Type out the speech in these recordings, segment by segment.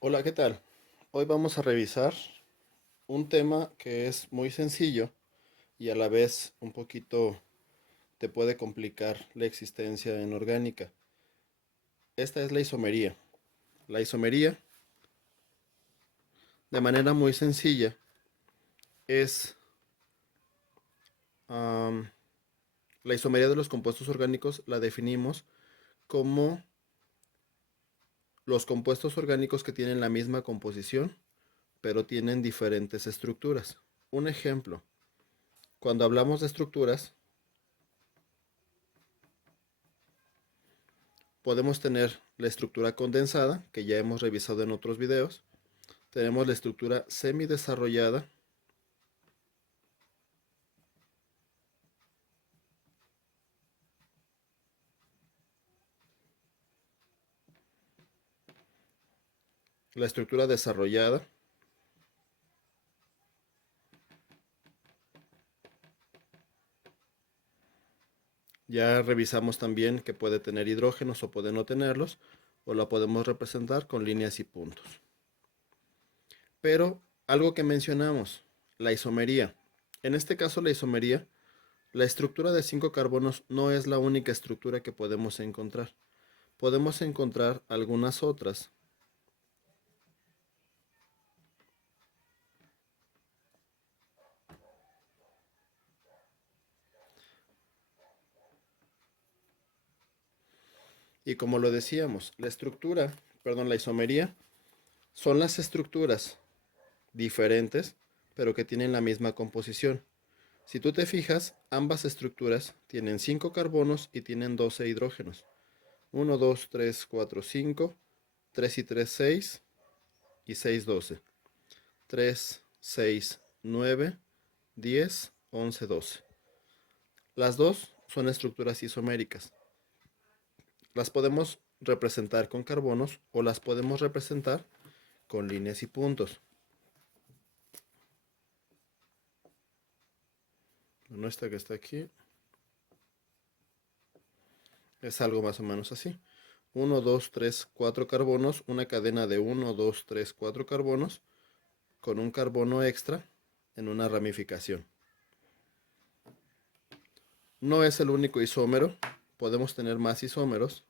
Hola, ¿qué tal? Hoy vamos a revisar un tema que es muy sencillo y a la vez un poquito te puede complicar la existencia en orgánica. Esta es la isomería. La isomería, de manera muy sencilla, es am, la isomería de los compuestos orgánicos la definimos como los compuestos orgánicos que tienen la misma composición, pero tienen diferentes estructuras. Un ejemplo, cuando hablamos de estructuras, podemos tener la estructura condensada, que ya hemos revisado en otros videos. Tenemos la estructura semidesarrollada. La estructura desarrollada. Ya revisamos también que puede tener hidrógenos o puede no tenerlos, o la podemos representar con líneas y puntos. Pero algo que mencionamos, la isomería. En este caso la isomería, la estructura de 5 carbonos no es la única estructura que podemos encontrar. Podemos encontrar algunas otras. Y como lo decíamos, la isomería, son las estructuras diferentes, pero que tienen la misma composición. Si tú te fijas, ambas estructuras tienen 5 carbonos y tienen 12 hidrógenos. 1, 2, 3, 4, 5, 3 y 3, 6 y 6, 12. 3, 6, 9, 10, 11, 12. Las dos son estructuras isoméricas. Las podemos representar con carbonos o las podemos representar con líneas y puntos. Bueno, esta que está aquí es algo más o menos así. 1, 2, 3, 4 carbonos, una cadena de 1, 2, 3, 4 carbonos con un carbono extra en una ramificación. No es el único isómero, podemos tener más isómeros.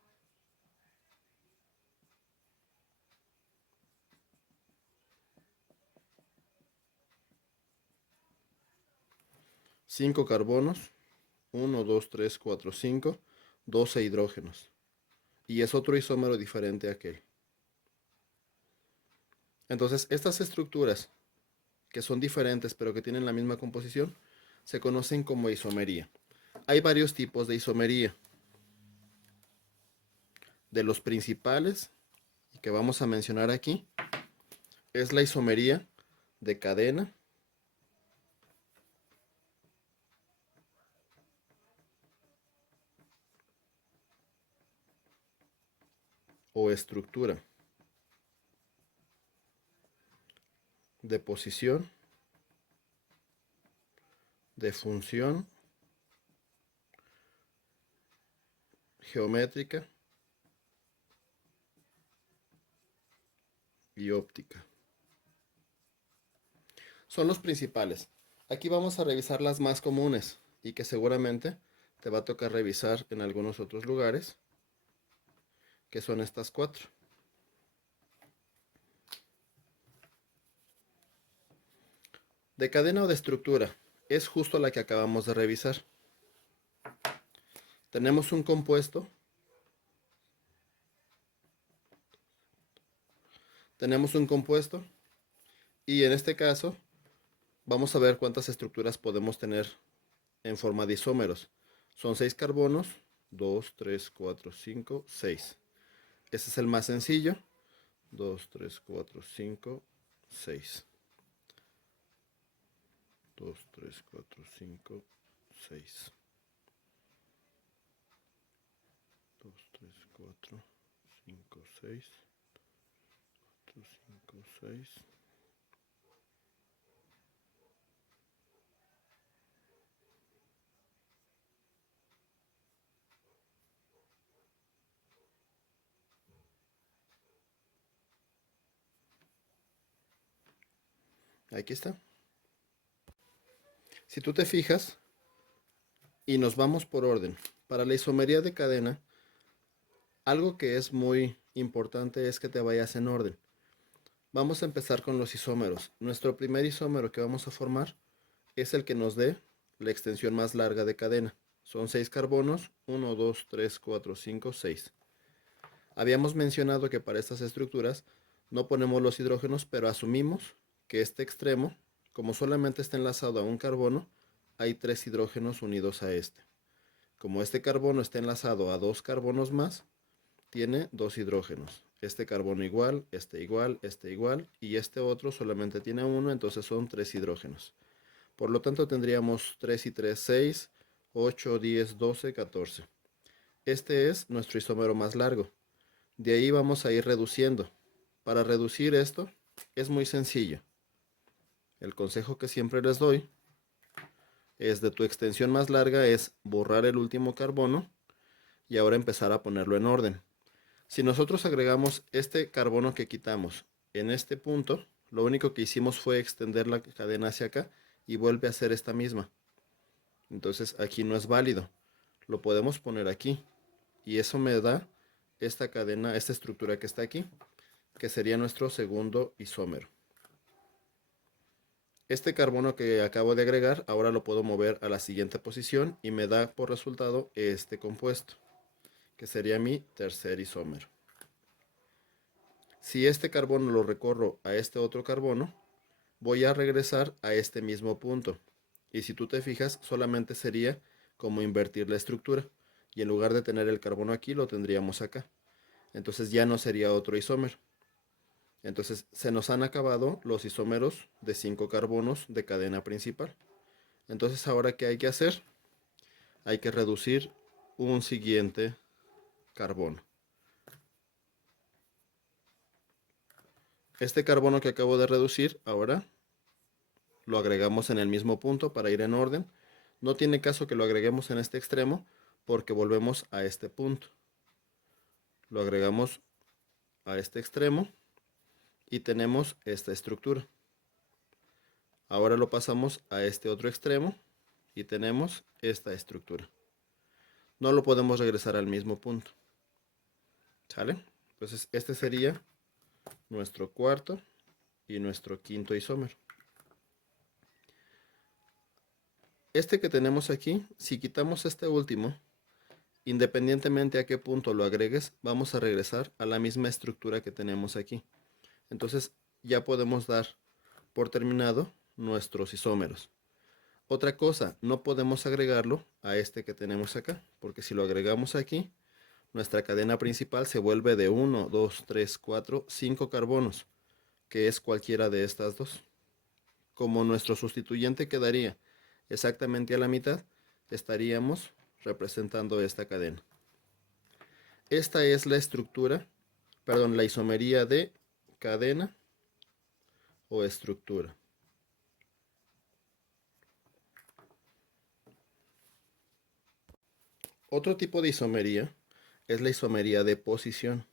Cinco carbonos, 1, 2, 3, 4, 5, 12 hidrógenos. Y es otro isómero diferente a aquel. Entonces, estas estructuras que son diferentes pero que tienen la misma composición se conocen como isomería. Hay varios tipos de isomería. De los principales y que vamos a mencionar aquí es la isomería de cadena o estructura, de posición, de función, geométrica y óptica. Son los principales. Aquí vamos a revisar las más comunes y que seguramente te va a tocar revisar en algunos otros lugares, que son estas cuatro. De cadena o de estructura es justo la que acabamos de revisar. Tenemos un compuesto, y en este caso vamos a ver cuántas estructuras podemos tener en forma de isómeros. Son 6 carbonos, 2, 3, 4, 5, 6. Este es el más sencillo. 2, 3, 4, 5, 6. 2, 3, 4, 5, 6. 2, 3, 4, 5, 6. 4, 5, 6. Aquí está. Si tú te fijas y nos vamos por orden, para la isomería de cadena, algo que es muy importante es que te vayas en orden. Vamos a empezar con los isómeros. Nuestro primer isómero que vamos a formar es el que nos dé la extensión más larga de cadena. Son 6 carbonos, 1, 2, 3, 4, 5, 6. Habíamos mencionado que para estas estructuras no ponemos los hidrógenos, pero asumimos que este extremo, como solamente está enlazado a un carbono, hay 3 hidrógenos unidos a este. Como este carbono está enlazado a 2 carbonos más, tiene 2 hidrógenos. Este carbono igual, este igual, y este otro solamente tiene uno, entonces son 3 hidrógenos. Por lo tanto tendríamos 3 y 3, 6, 8, 10, 12, 14. Este es nuestro isómero más largo. De ahí vamos a ir reduciendo. Para reducir esto es muy sencillo. El consejo que siempre les doy es de tu extensión más larga es borrar el último carbono y ahora empezar a ponerlo en orden. Si nosotros agregamos este carbono que quitamos en este punto, lo único que hicimos fue extender la cadena hacia acá y vuelve a ser esta misma. Entonces aquí no es válido. Lo podemos poner aquí y eso me da esta cadena, esta estructura que está aquí, que sería nuestro segundo isómero. Este carbono que acabo de agregar ahora lo puedo mover a la siguiente posición y me da por resultado este compuesto, que sería mi tercer isómero. Si este carbono lo recorro a este otro carbono, voy a regresar a este mismo punto. Y si tú te fijas, solamente sería como invertir la estructura. Y en lugar de tener el carbono aquí, lo tendríamos acá. Entonces ya no sería otro isómero. Entonces se nos han acabado los isómeros de 5 carbonos de cadena principal. Entonces ahora, ¿qué hay que hacer? Hay que reducir un siguiente carbono. Este carbono que acabo de reducir, ahora lo agregamos en el mismo punto para ir en orden. No tiene caso que lo agreguemos en este extremo porque volvemos a este punto. Lo agregamos a este extremo y tenemos esta estructura. Ahora lo pasamos a este otro extremo y tenemos esta estructura. No lo podemos regresar al mismo punto. ¿Sale? Entonces este sería nuestro cuarto y nuestro quinto isómero. Este que tenemos aquí, si quitamos este último, independientemente a qué punto lo agregues, vamos a regresar a la misma estructura que tenemos aquí. Entonces ya podemos dar por terminado nuestros isómeros. Otra cosa, no podemos agregarlo a este que tenemos acá, porque si lo agregamos aquí, nuestra cadena principal se vuelve de 1, 2, 3, 4, 5 carbonos, que es cualquiera de estas dos. Como nuestro sustituyente quedaría exactamente a la mitad, estaríamos representando esta cadena. Esta es la estructura, perdón, la isomería de cadena o estructura. Otro tipo de isomería es la isomería de posición.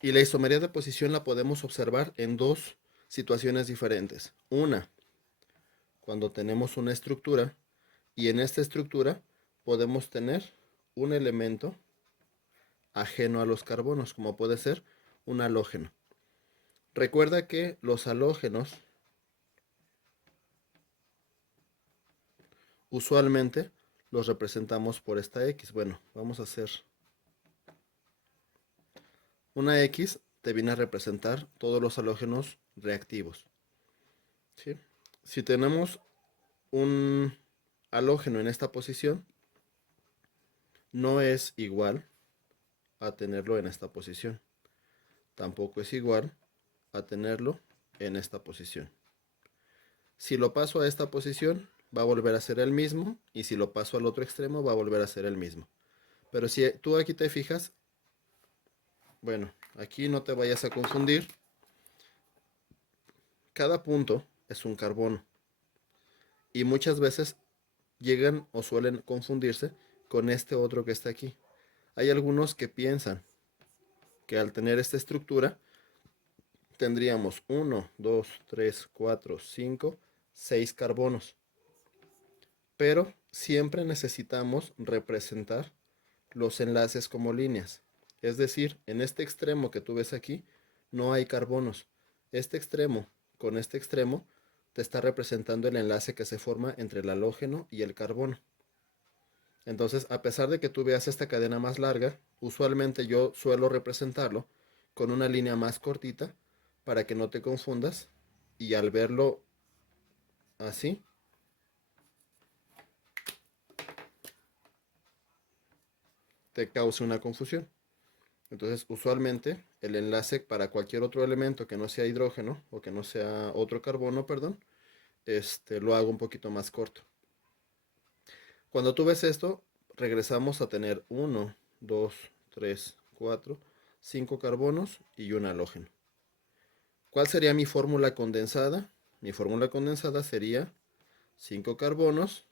Y la isomería de posición la podemos observar en dos situaciones diferentes. Una, cuando tenemos una estructura y en esta estructura podemos tener un elemento ajeno a los carbonos, como puede ser un halógeno. Recuerda que los halógenos usualmente los representamos por esta X. Bueno, vamos a hacer una X, te viene a representar todos los halógenos reactivos. ¿Sí? Si tenemos un halógeno en esta posición, no es igual a tenerlo en esta posición. Tampoco es igual a tenerlo en esta posición. Si lo paso a esta posición, va a volver a ser el mismo, y si lo paso al otro extremo, va a volver a ser el mismo. Pero si tú aquí te fijas, bueno, aquí no te vayas a confundir. Cada punto es un carbono. Y muchas veces llegan o suelen confundirse con este otro que está aquí. Hay algunos que piensan que al tener esta estructura tendríamos 1, 2, 3, 4, 5, 6 carbonos. Pero siempre necesitamos representar los enlaces como líneas. Es decir, en este extremo que tú ves aquí, no hay carbonos. Este extremo con este extremo te está representando el enlace que se forma entre el halógeno y el carbono. Entonces, a pesar de que tú veas esta cadena más larga, usualmente yo suelo representarlo con una línea más cortita para que no te confundas y al verlo así, te cause una confusión. Entonces, usualmente el enlace para cualquier otro elemento que no sea hidrógeno o que no sea otro carbono, perdón, lo hago un poquito más corto. Cuando tú ves esto, regresamos a tener 1, 2, 3, 4, 5 carbonos y un halógeno. ¿Cuál sería mi fórmula condensada? Mi fórmula condensada sería 5 carbonos,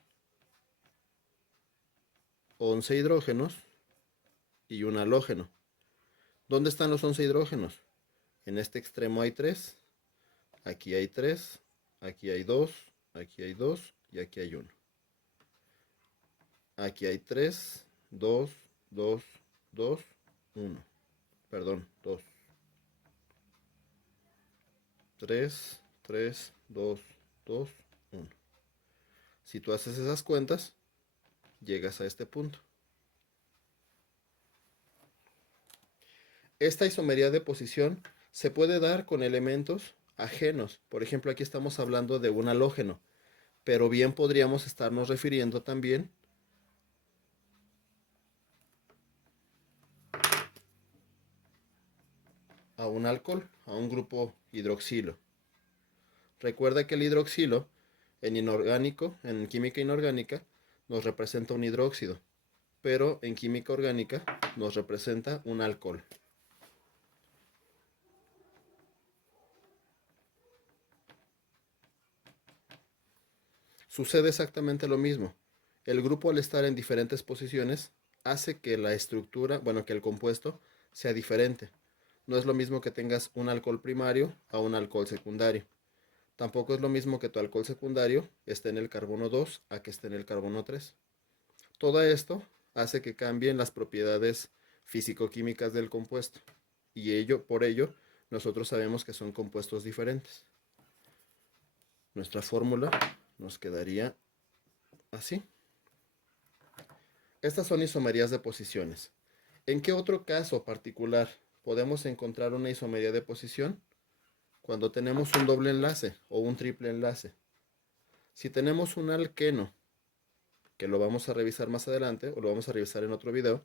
11 hidrógenos y un halógeno. ¿Dónde están los 11 hidrógenos? En este extremo hay 3, aquí hay 3, aquí hay 2, aquí hay 2 y aquí hay 1. Aquí hay 3, 2, 2, 2, 1. Perdón, 2. 3, 3, 2, 2, 1. Si tú haces esas cuentas, llegas a este punto. Esta isomería de posición se puede dar con elementos ajenos. Por ejemplo, aquí estamos hablando de un halógeno, pero bien podríamos estarnos refiriendo también a un alcohol, a un grupo hidroxilo. Recuerda que el hidroxilo en inorgánico, en química inorgánica, nos representa un hidróxido, pero en química orgánica nos representa un alcohol. Sucede exactamente lo mismo. El grupo, al estar en diferentes posiciones, hace que la estructura, bueno, que el compuesto sea diferente. No es lo mismo que tengas un alcohol primario a un alcohol secundario. Tampoco es lo mismo que tu alcohol secundario esté en el carbono 2 a que esté en el carbono 3. Todo esto hace que cambien las propiedades físico-químicas del compuesto. Y por ello, nosotros sabemos que son compuestos diferentes. Nuestra fórmula nos quedaría así. Estas son isomerías de posiciones. ¿En qué otro caso particular podemos encontrar una isomería de posición? Cuando tenemos un doble enlace o un triple enlace. Si tenemos un alqueno, que lo vamos a revisar más adelante o lo vamos a revisar en otro video,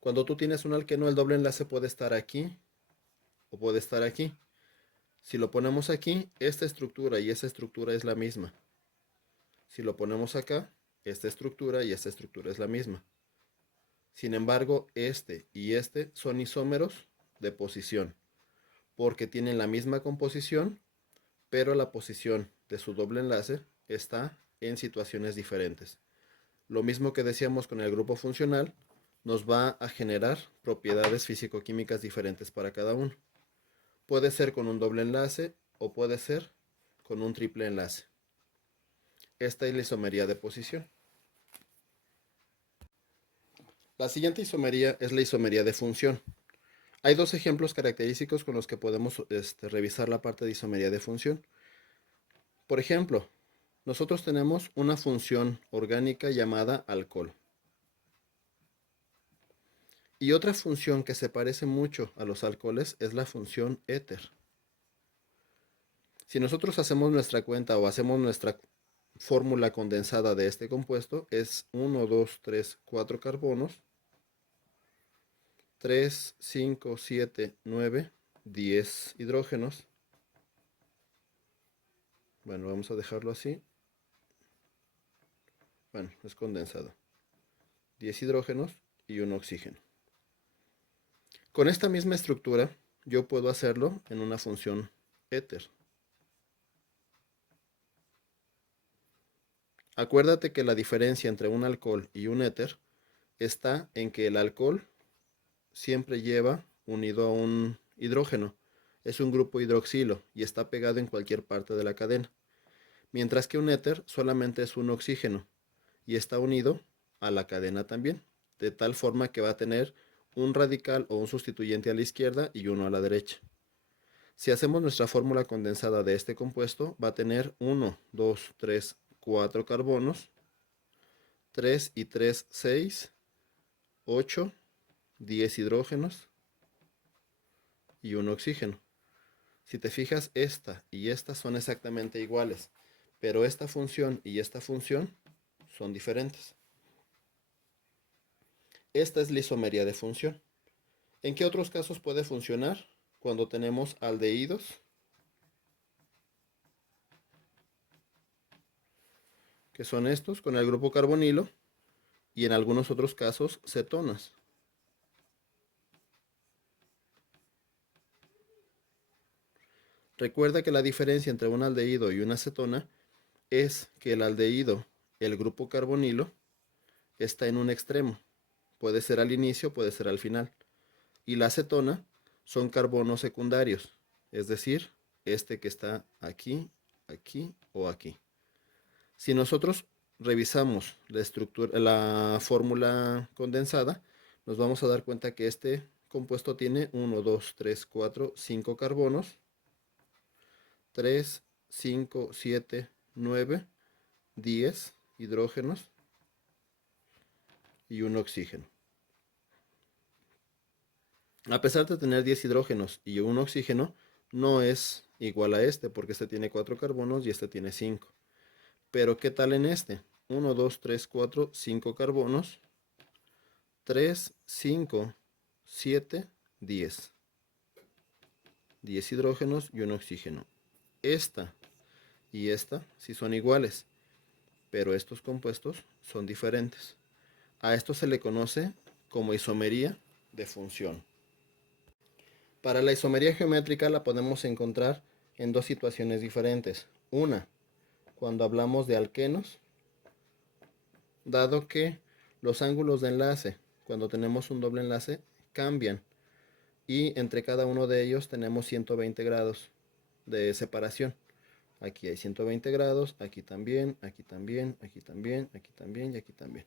cuando tú tienes un alqueno, el doble enlace puede estar aquí o puede estar aquí. Si lo ponemos aquí, esta estructura y esa estructura es la misma. Si lo ponemos acá, esta estructura y esta estructura es la misma. Sin embargo, este y este son isómeros de posición, porque tienen la misma composición, pero la posición de su doble enlace está en situaciones diferentes. Lo mismo que decíamos con el grupo funcional, nos va a generar propiedades físico-químicas diferentes para cada uno. Puede ser con un doble enlace o puede ser con un triple enlace. Esta es la isomería de posición. La siguiente isomería es la isomería de función. Hay dos ejemplos característicos con los que podemos revisar la parte de isomería de función. Por ejemplo, nosotros tenemos una función orgánica llamada alcohol. Y otra función que se parece mucho a los alcoholes es la función éter. Si nosotros hacemos nuestra cuenta o hacemos nuestra fórmula condensada de este compuesto, es 1, 2, 3, 4 carbonos, 3, 5, 7, 9, 10 hidrógenos. Bueno, vamos a dejarlo así. Bueno, es condensado. 10 hidrógenos y un oxígeno. Con esta misma estructura, yo puedo hacerlo en una función éter. Acuérdate que la diferencia entre un alcohol y un éter está en que el alcohol siempre lleva unido a un hidrógeno es un grupo hidroxilo y está pegado en cualquier parte de la cadena, mientras que un éter solamente es un oxígeno y está unido a la cadena también, de tal forma que va a tener un radical o un sustituyente a la izquierda y uno a la derecha. Si hacemos nuestra fórmula condensada de este compuesto, va a tener 1, 2, 3, 4 carbonos, 3 y 3, 6, 8, 10 hidrógenos y un oxígeno. Si te fijas, esta y esta son exactamente iguales, pero esta función y esta función son diferentes. Esta es la isomería de función. ¿En qué otros casos puede funcionar? Cuando tenemos aldehídos, que son estos, con el grupo carbonilo, y en algunos otros casos cetonas. Recuerda que la diferencia entre un aldehído y una cetona es que el aldehído, el grupo carbonilo, está en un extremo. Puede ser al inicio, puede ser al final. Y la acetona son carbonos secundarios, es decir, este que está aquí, aquí o aquí. Si nosotros revisamos la estructura, la fórmula condensada, nos vamos a dar cuenta que este compuesto tiene 1, 2, 3, 4, 5 carbonos, 3, 5, 7, 9, 10 hidrógenos y un oxígeno. A pesar de tener 10 hidrógenos y un oxígeno, no es igual a este, porque este tiene 4 carbonos y este tiene 5. Pero ¿qué tal en este? 1, 2, 3, 4, 5 carbonos, 3, 5, 7, 10. 10 hidrógenos y un oxígeno. Esta y esta sí son iguales, pero estos compuestos son diferentes. A esto se le conoce como isomería de función. Para la isomería geométrica la podemos encontrar en dos situaciones diferentes. Una, cuando hablamos de alquenos, dado que los ángulos de enlace, cuando tenemos un doble enlace, cambian y entre cada uno de ellos tenemos 120 grados de separación. Aquí hay 120 grados, aquí también, aquí también, aquí también, aquí también y aquí también.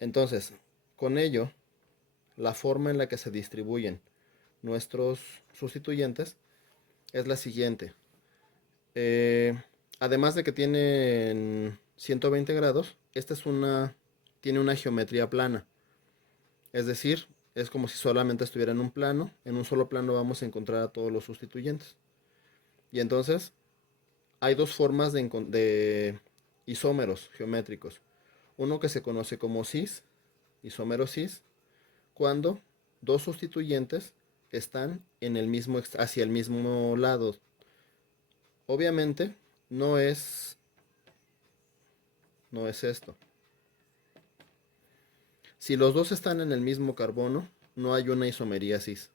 Entonces, con ello, la forma en la que se distribuyen nuestros sustituyentes es la siguiente. Además de que tienen 120 grados, esta tiene una geometría plana. Es decir, es como si solamente estuviera en un plano. En un solo plano vamos a encontrar a todos los sustituyentes. Y entonces hay dos formas de isómeros geométricos. Uno que se conoce como cis, isómero cis, cuando dos sustituyentes están hacia el mismo lado. Obviamente no es esto. Si los dos están en el mismo carbono, no hay una isomería cis.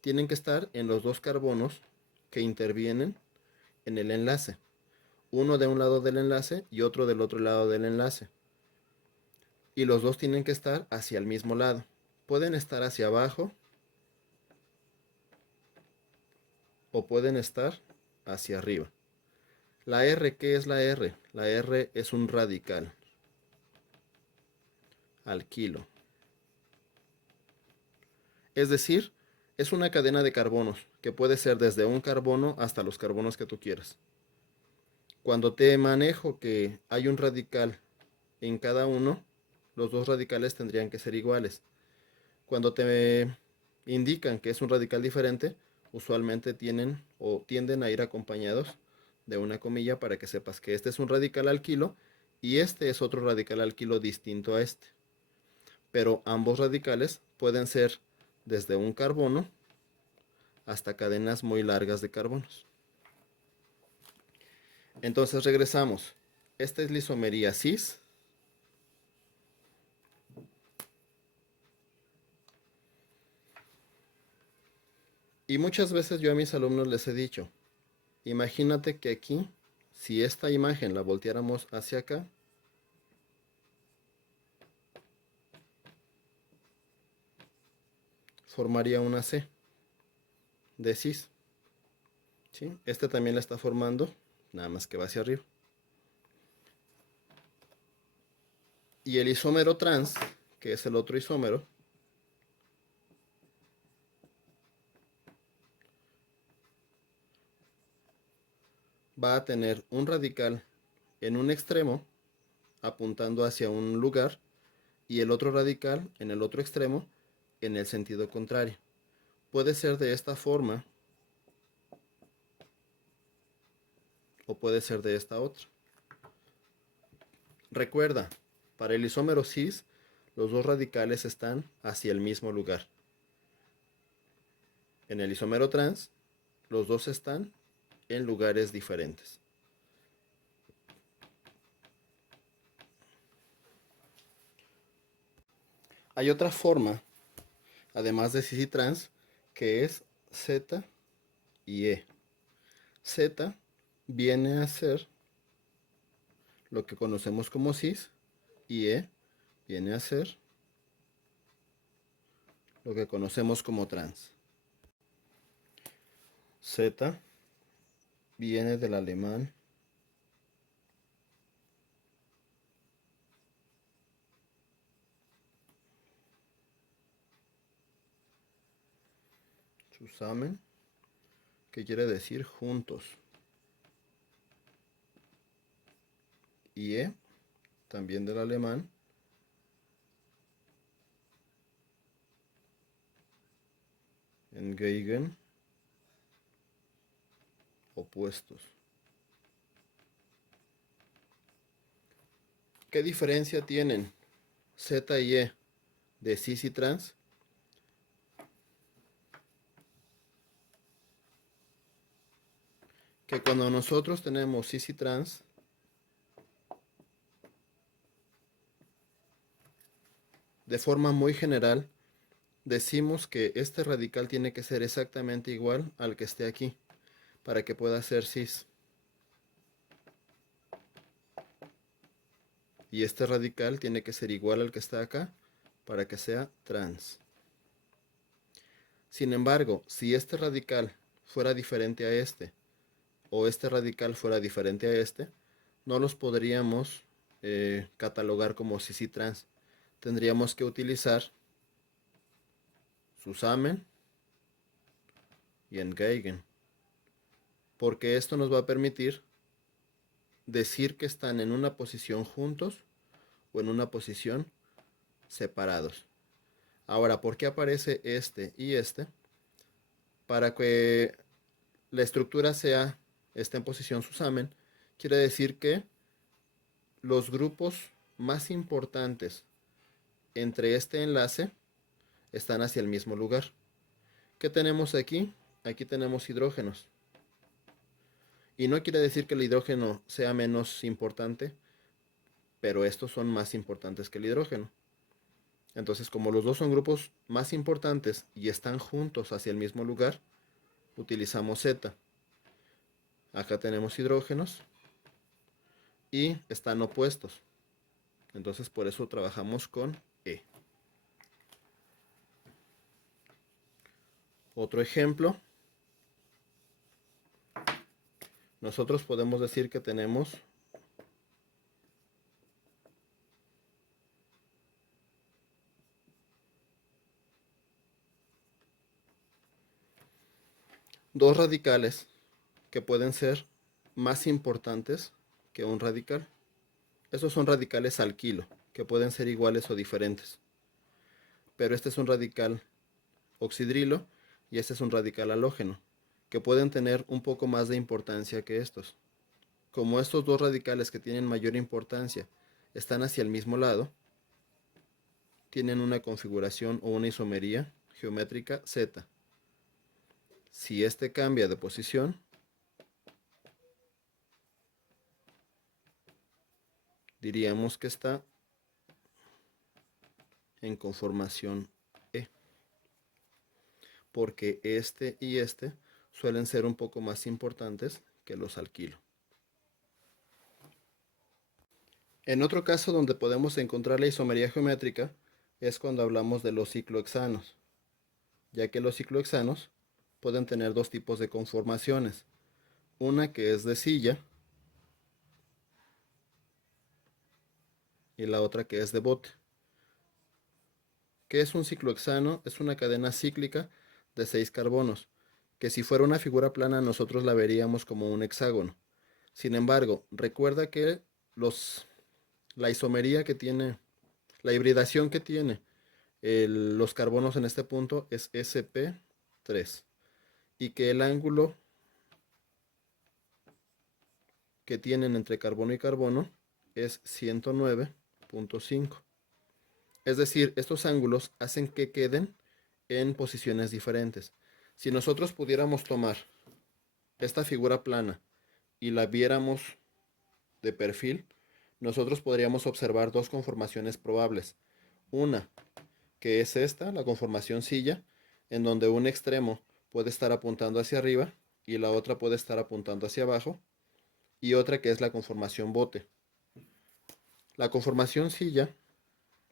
Tienen que estar en los dos carbonos que intervienen en el enlace. Uno de un lado del enlace y otro del otro lado del enlace. Y los dos tienen que estar hacia el mismo lado. Pueden estar hacia abajo o pueden estar hacia arriba. La R, ¿qué es la R? La R es un radical. Alquilo. Es decir, es una cadena de carbonos que puede ser desde un carbono hasta los carbonos que tú quieras. Cuando te manejo que hay un radical en cada uno, los dos radicales tendrían que ser iguales. Cuando te indican que es un radical diferente, usualmente tienen o tienden a ir acompañados de una comilla para que sepas que este es un radical alquilo y este es otro radical alquilo distinto a este. Pero ambos radicales pueden ser desde un carbono hasta cadenas muy largas de carbonos. Entonces regresamos. Esta es la isomería cis. Y muchas veces yo a mis alumnos les he dicho, imagínate que aquí, si esta imagen la volteáramos hacia acá, formaría una C. de cis. ¿Sí? Este también la está formando, nada más que va hacia arriba. Y el isómero trans, que es el otro isómero, va a tener un radical en un extremo apuntando hacia un lugar y el otro radical en el otro extremo en el sentido contrario. Puede ser de esta forma o puede ser de esta otra. Recuerda, para el isómero cis, los dos radicales están hacia el mismo lugar. En el isómero trans, los dos están en lugares diferentes. Hay otra forma, además de cis y trans, que es Z y E. Z viene a ser lo que conocemos como cis y E viene a ser lo que conocemos como trans. Z viene del alemán zusammen, que quiere decir juntos. Y E, también del alemán, entgegen, opuestos. ¿Qué diferencia tienen Z y E de cis y trans? Que cuando nosotros tenemos cis y trans, de forma muy general, decimos que este radical tiene que ser exactamente igual al que esté aquí, para que pueda ser cis. Y este radical tiene que ser igual al que está acá, para que sea trans. Sin embargo, si este radical fuera diferente a este, o este radical fuera diferente a este, no los podríamos catalogar como cis y trans. Tendríamos que utilizar zusammen y entgegen, porque esto nos va a permitir decir que están en una posición juntos o en una posición separados. Ahora, ¿por qué aparece este y este? Para que la estructura esté en posición zusammen, quiere decir que los grupos más importantes entre este enlace están hacia el mismo lugar. ¿Qué tenemos aquí? Aquí tenemos hidrógenos. Y no quiere decir que el hidrógeno sea menos importante, pero estos son más importantes que el hidrógeno. Entonces, como los dos son grupos más importantes y están juntos hacia el mismo lugar, utilizamos Z. Acá tenemos hidrógenos y están opuestos. Entonces, por eso trabajamos con E. Otro ejemplo. Nosotros podemos decir que tenemos dos radicales que pueden ser más importantes que un radical. Esos son radicales alquilo, que pueden ser iguales o diferentes. Pero este es un radical oxidrilo y este es un radical halógeno, que pueden tener un poco más de importancia que estos. Como estos dos radicales que tienen mayor importancia están hacia el mismo lado, tienen una configuración o una isomería geométrica Z. Si este cambia de posición, diríamos que está en conformación E, porque este y este suelen ser un poco más importantes que los alquilo. En otro caso donde podemos encontrar la isomería geométrica es cuando hablamos de los ciclohexanos, ya que los ciclohexanos pueden tener dos tipos de conformaciones. Una que es de silla y la otra que es de bote. ¿Qué es un ciclohexano? Es una cadena cíclica de 6 carbonos, que si fuera una figura plana nosotros la veríamos como un hexágono. Sin embargo, recuerda que la isomería que tiene, la hibridación que tiene los carbonos en este punto es sp3 y que el ángulo que tienen entre carbono y carbono es 109.5. Es decir, estos ángulos hacen que queden en posiciones diferentes. Si nosotros pudiéramos tomar esta figura plana y la viéramos de perfil, nosotros podríamos observar dos conformaciones probables. Una, que es esta, la conformación silla, en donde un extremo puede estar apuntando hacia arriba y la otra puede estar apuntando hacia abajo. Y otra que es la conformación bote. La conformación silla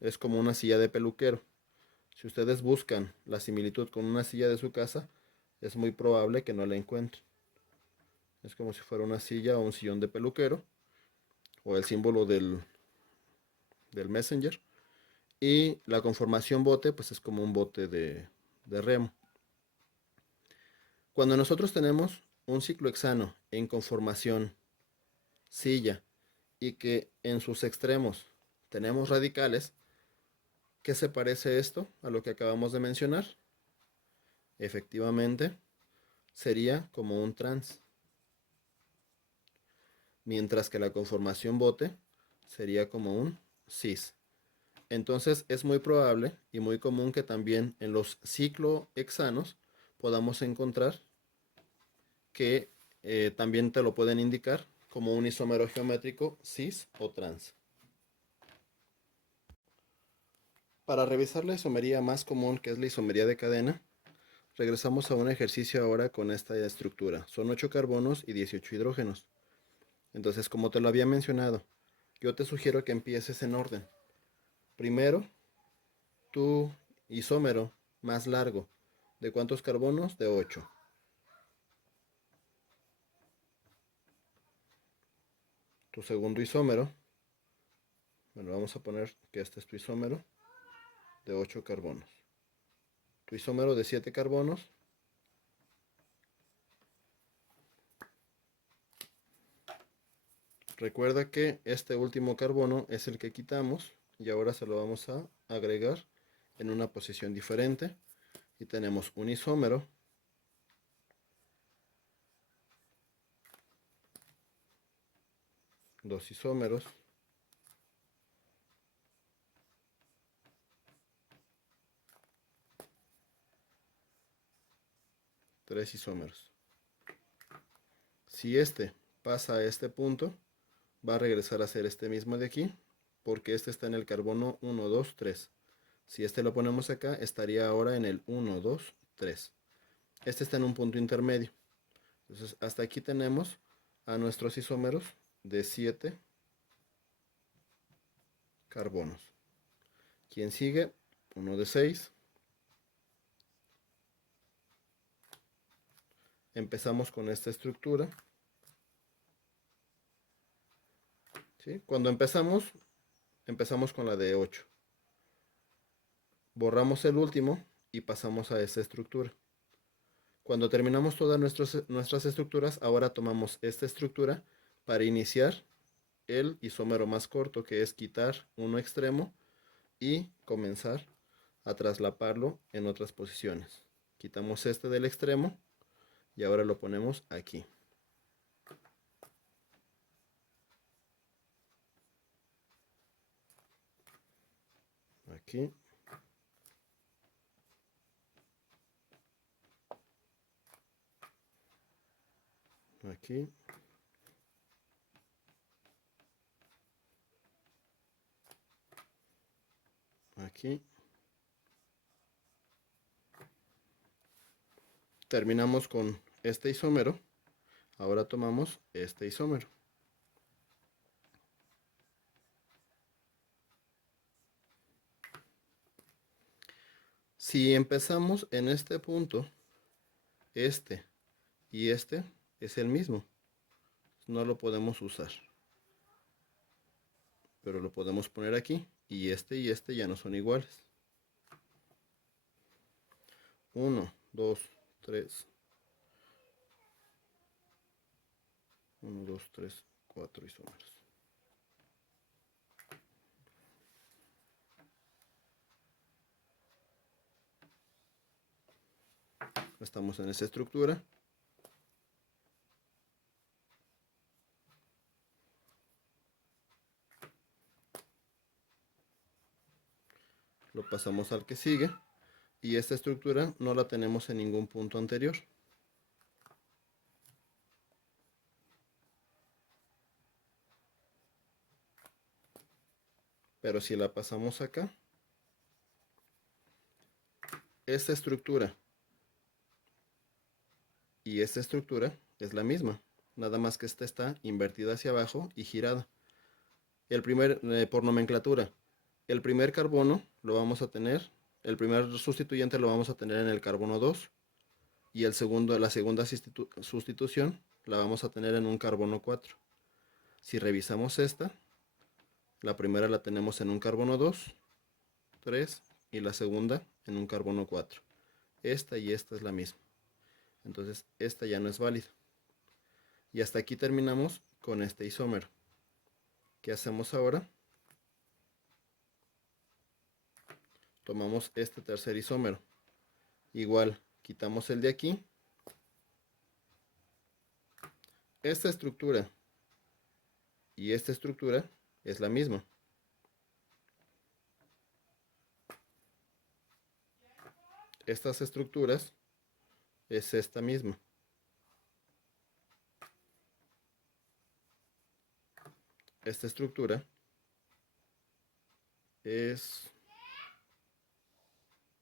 es como una silla de peluquero. Si ustedes buscan la similitud con una silla de su casa, es muy probable que no la encuentren. Es como si fuera una silla o un sillón de peluquero, o el símbolo del Messenger. Y la conformación bote, pues es como un bote de remo. Cuando nosotros tenemos un ciclohexano en conformación silla y que en sus extremos tenemos radicales, ¿qué se parece esto a lo que acabamos de mencionar? Efectivamente, sería como un trans, mientras que la conformación bote sería como un cis. Entonces es muy probable y muy común que también en los ciclohexanos podamos encontrar que también te lo pueden indicar como un isómero geométrico cis o trans. Para revisar la isomería más común, que es la isomería de cadena, regresamos a un ejercicio ahora con esta estructura. Son 8 carbonos y 18 hidrógenos. Entonces, como te lo había mencionado, yo te sugiero que empieces en orden. Primero, tu isómero más largo. ¿De cuántos carbonos? De 8. Tu segundo isómero, bueno, vamos a poner que este es tu isómero de 8 carbonos. Tu isómero de 7 carbonos. Recuerda que este último carbono es el que quitamos y ahora se lo vamos a agregar en una posición diferente. Y tenemos un isómero dos isómeros, tres isómeros. Si este pasa a este punto, va a regresar a ser este mismo de aquí, porque este está en el carbono 1, 2, 3. Si este lo ponemos acá, estaría ahora en el 1, 2, 3. Este está en un punto intermedio. Entonces, hasta aquí tenemos a nuestros isómeros de 7 carbonos. ¿Quién sigue? Uno de 6. Empezamos con esta estructura. ¿Sí? Cuando empezamos con la de 8. Borramos el último y pasamos a esta estructura. Cuando terminamos todas nuestras estructuras, ahora tomamos esta estructura para iniciar el isómero más corto, que es quitar uno extremo y comenzar a traslaparlo en otras posiciones. Quitamos este del extremo y ahora lo ponemos aquí. Aquí. Aquí. Aquí. Terminamos con este isómero. Ahora tomamos este isómero. Si empezamos en este punto este y este es el mismo. No lo podemos usar. Pero lo podemos poner aquí. Y este ya no son iguales. 1, 2, 3. 1, 2, 3, 4 isómeros. Estamos en esa estructura. Lo pasamos al que sigue. Y esta estructura no la tenemos en ningún punto anterior. Pero si la pasamos acá, esta estructura y esta estructura es la misma. Nada más que esta está invertida hacia abajo y girada. Por nomenclatura, el primer carbono lo vamos a tener, el primer sustituyente lo vamos a tener en el carbono 2 y la segunda sustitución la vamos a tener en un carbono 4. Si revisamos esta, la primera la tenemos en un carbono 2, 3 y la segunda en un carbono 4. Esta y esta es la misma. Entonces esta ya no es válida. Y hasta aquí terminamos con este isómero. ¿Qué hacemos ahora? Tomamos este tercer isómero. Igual, quitamos el de aquí. Esta estructura y esta estructura es la misma. Estas estructuras es esta misma. Esta estructura es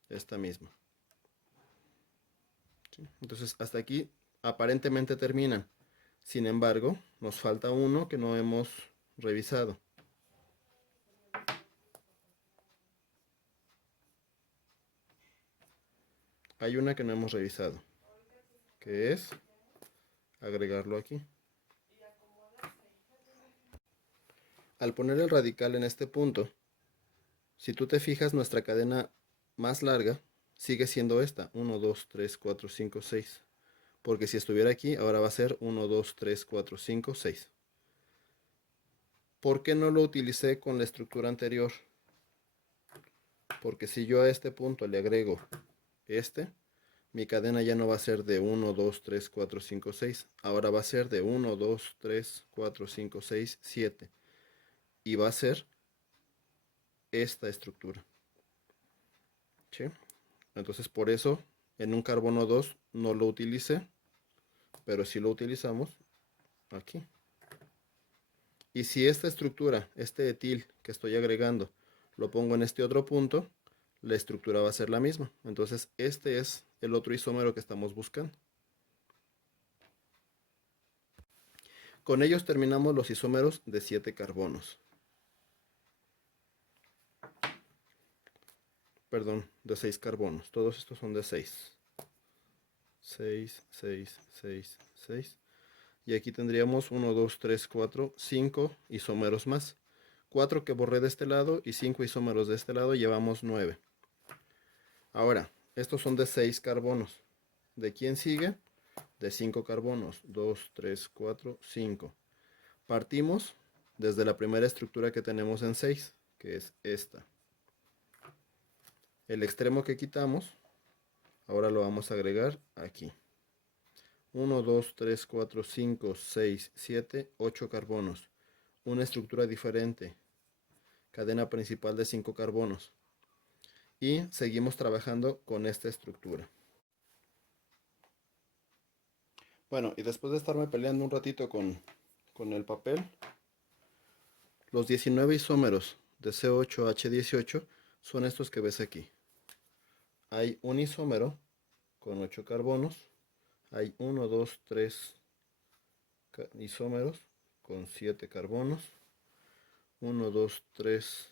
esta misma. ¿Sí? Entonces hasta aquí aparentemente terminan. Sin embargo, nos falta uno que no hemos revisado. Hay una que no hemos revisado, que es agregarlo aquí. Al poner el radical en este punto, si tú te fijas, nuestra cadena más larga sigue siendo esta, 1, 2, 3, 4, 5, 6. Porque si estuviera aquí, ahora va a ser 1, 2, 3, 4, 5, 6. ¿Por qué no lo utilicé con la estructura anterior? Porque si yo a este punto le agrego mi cadena ya no va a ser de 1, 2, 3, 4, 5, 6. Ahora va a ser de 1, 2, 3, 4, 5, 6, 7. Y va a ser esta estructura. ¿Sí? Entonces por eso en un carbono 2 no lo utilicé, pero sí lo utilizamos aquí. Y si esta estructura, este etil que estoy agregando, lo pongo en este otro punto, la estructura va a ser la misma. Entonces este es el otro isómero que estamos buscando. Con ellos terminamos los isómeros de 7 carbonos. Perdón, de 6 carbonos. Todos estos son de 6. 6, 6, 6, 6. Y aquí tendríamos 1, 2, 3, 4, 5 isómeros más. 4 que borré de este lado y 5 isómeros de este lado, llevamos 9. Ahora, estos son de 6 carbonos. ¿De quién sigue? De 5 carbonos. 2, 3, 4, 5. Partimos desde la primera estructura que tenemos en 6, que es esta. El extremo que quitamos, ahora lo vamos a agregar aquí. 1, 2, 3, 4, 5, 6, 7, 8 carbonos. Una estructura diferente. Cadena principal de 5 carbonos. Y seguimos trabajando con esta estructura. Bueno, y después de estarme peleando un ratito con el papel, los 19 isómeros de C8H18 son estos que ves aquí. Hay un isómero con 8 carbonos. Hay 1, 2, 3 isómeros con 7 carbonos. 1, 2, 3,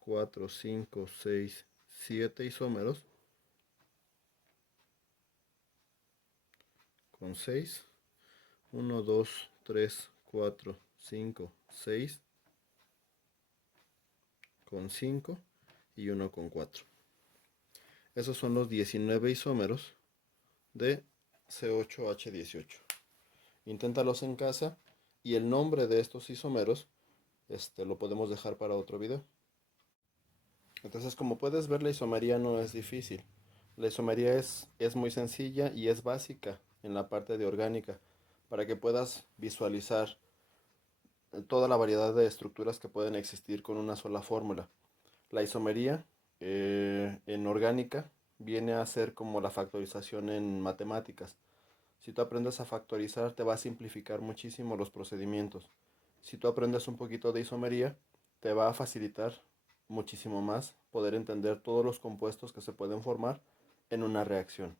4, 5, 6, 7 isómeros con 6. 1, 2, 3, 4, 5, 6 con 5 y 1 con 4. Esos son los 19 isómeros de C8H18. Inténtalos en casa y el nombre de estos isómeros lo podemos dejar para otro video. Entonces, como puedes ver, la isomería no es difícil. La isomería es muy sencilla y es básica en la parte de orgánica para que puedas visualizar toda la variedad de estructuras que pueden existir con una sola fórmula. La isomería en orgánica viene a ser como la factorización en matemáticas. Si tú aprendes a factorizar, te va a simplificar muchísimo los procedimientos. Si tú aprendes un poquito de isomería, te va a facilitar muchísimo más poder entender todos los compuestos que se pueden formar en una reacción.